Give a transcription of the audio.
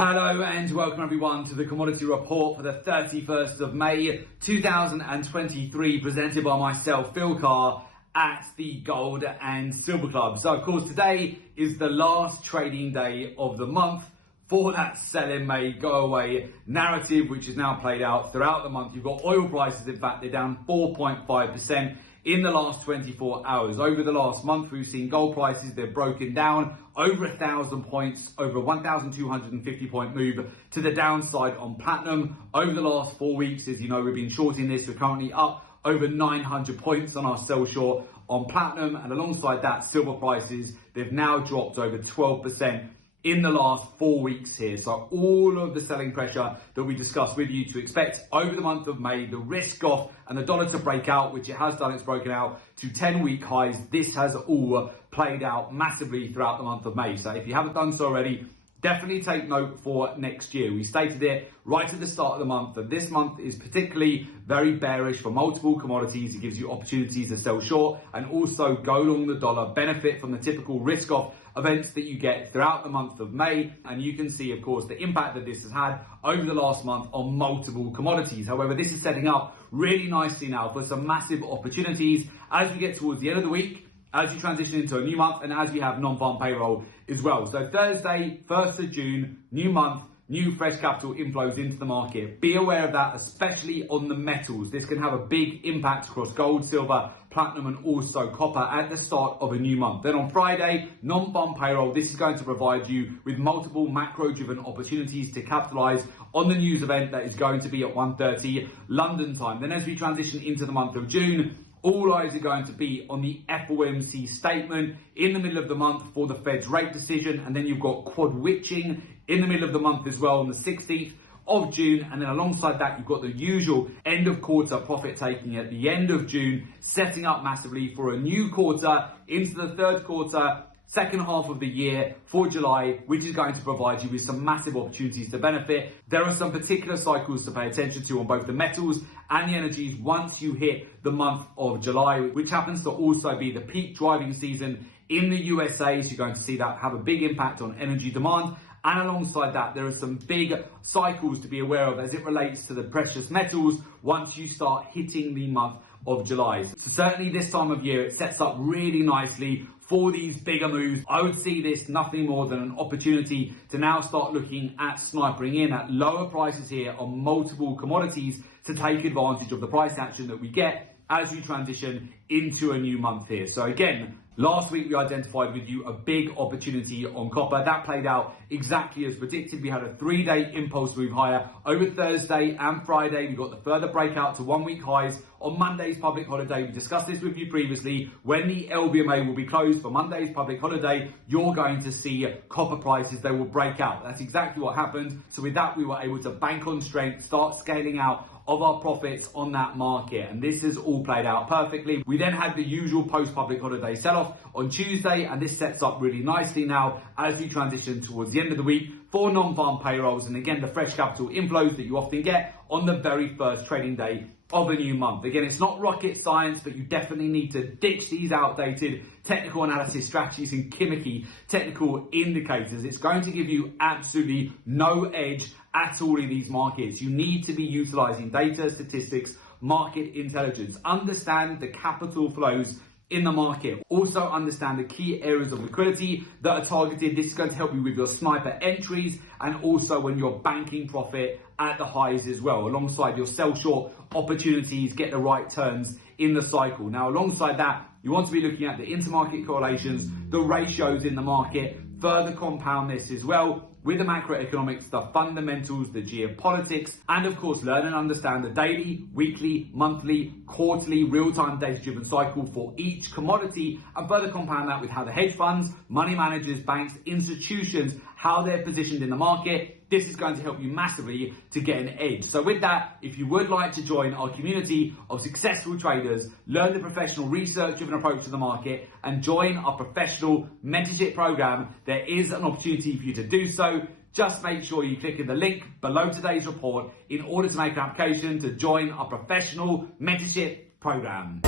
Hello and welcome everyone to the Commodity Report for the 31st of May 2023, presented by myself, Phil Carr, at the Gold and Silver Club. So of course today is the last trading day of the month for that sell in May, go away narrative, which is now played out throughout the month. You've got oil prices, in fact, they're down 4.5% in the last 24 hours. Over the last month, we've seen gold prices, they've broken down over 1,000 points, over a 1,250 point move to the downside on platinum. Over the last 4 weeks, as you know, we've been shorting this. We're currently up over 900 points on our sell short on platinum. And alongside that, silver prices, they've now dropped over 12% in the last 4 weeks here. So all of the selling pressure that we discussed with you to expect over the month of May, the risk off and the dollar to break out, which it has done, it's broken out to 10-week highs. This has all played out massively throughout the month of May. So if you haven't done so already, definitely take note for next year. We stated it right at the start of the month that this month is particularly very bearish for multiple commodities. It gives you opportunities to sell short and also go long the dollar, benefit from the typical risk off events that you get throughout the month of May. And you can see, of course, the impact that this has had over the last month on multiple commodities. However, this is setting up really nicely now for some massive opportunities as we get towards the end of the week, as you transition into a new month, and as you have non-farm payroll as well. So Thursday, 1st of June, new month, new fresh capital inflows into the market. Be aware of that, especially on the metals. This can have a big impact across gold, silver, platinum, and also copper at the start of a new month. Then on Friday, non-farm payroll. This is going to provide you with multiple macro-driven opportunities to capitalize on the news event that is going to be at 1:30 London time. Then as we transition into the month of June, all eyes are going to be on the FOMC statement in the middle of the month for the Fed's rate decision. And then you've got quad witching in the middle of the month as well on the 16th of June. And then alongside that, you've got the usual end of quarter profit taking at the end of June, setting up massively for a new quarter into the third quarter, second half of the year for July, which is going to provide you with some massive opportunities to benefit. There are some particular cycles to pay attention to on both the metals and the energies once you hit the month of July, which happens to also be the peak driving season in the USA. So you're going to see that have a big impact on energy demand. And alongside that, there are some big cycles to be aware of as it relates to the precious metals once you start hitting the month of July. So certainly this time of year, it sets up really nicely for these bigger moves. I would see this nothing more than an opportunity to now start looking at snipering in at lower prices here on multiple commodities to take advantage of the price action that we get as we transition into a new month here. So again, last week we identified with you a big opportunity on copper. That played out exactly as predicted. We had a 3-day impulse move higher over Thursday and Friday. We got the further breakout to 1 week highs on Monday's public holiday. We discussed this with you previously. When the LBMA will be closed for Monday's public holiday, you're going to see copper prices, they will break out. That's exactly what happened. So with that, we were able to bank on strength, start scaling out of our profits on that market. And this has all played out perfectly. We then had the usual post-public holiday sell-off on Tuesday, and this sets up really nicely now as we transition towards the end of the week for non-farm payrolls. And again, the fresh capital inflows that you often get on the very first trading day of a new month. Again, it's not rocket science, but you definitely need to ditch these outdated technical analysis strategies and gimmicky technical indicators. It's going to give you absolutely no edge at all in these markets. You need to be utilizing data, statistics, market intelligence. Understand the capital flows in the market. Also understand the key areas of liquidity that are targeted. This is going to help you with your sniper entries and also when you're banking profit at the highs as well. Alongside your sell short opportunities, get the right turns in the cycle. Now, alongside that, you want to be looking at the intermarket correlations, the ratios in the market, further compound this as well with the macroeconomics, the fundamentals, the geopolitics, and of course, learn and understand the daily, weekly, monthly, quarterly, real-time data-driven cycle for each commodity, and further compound that with how the hedge funds, money managers, banks, institutions, how they're positioned in the market. This is going to help you massively to get an edge. So with that, if you would like to join our community of successful traders, learn the professional research-driven approach to the market, and join our professional mentorship program, there is an opportunity for you to do so. Just make sure you click in the link below today's report in order to make an application to join our professional mentorship program.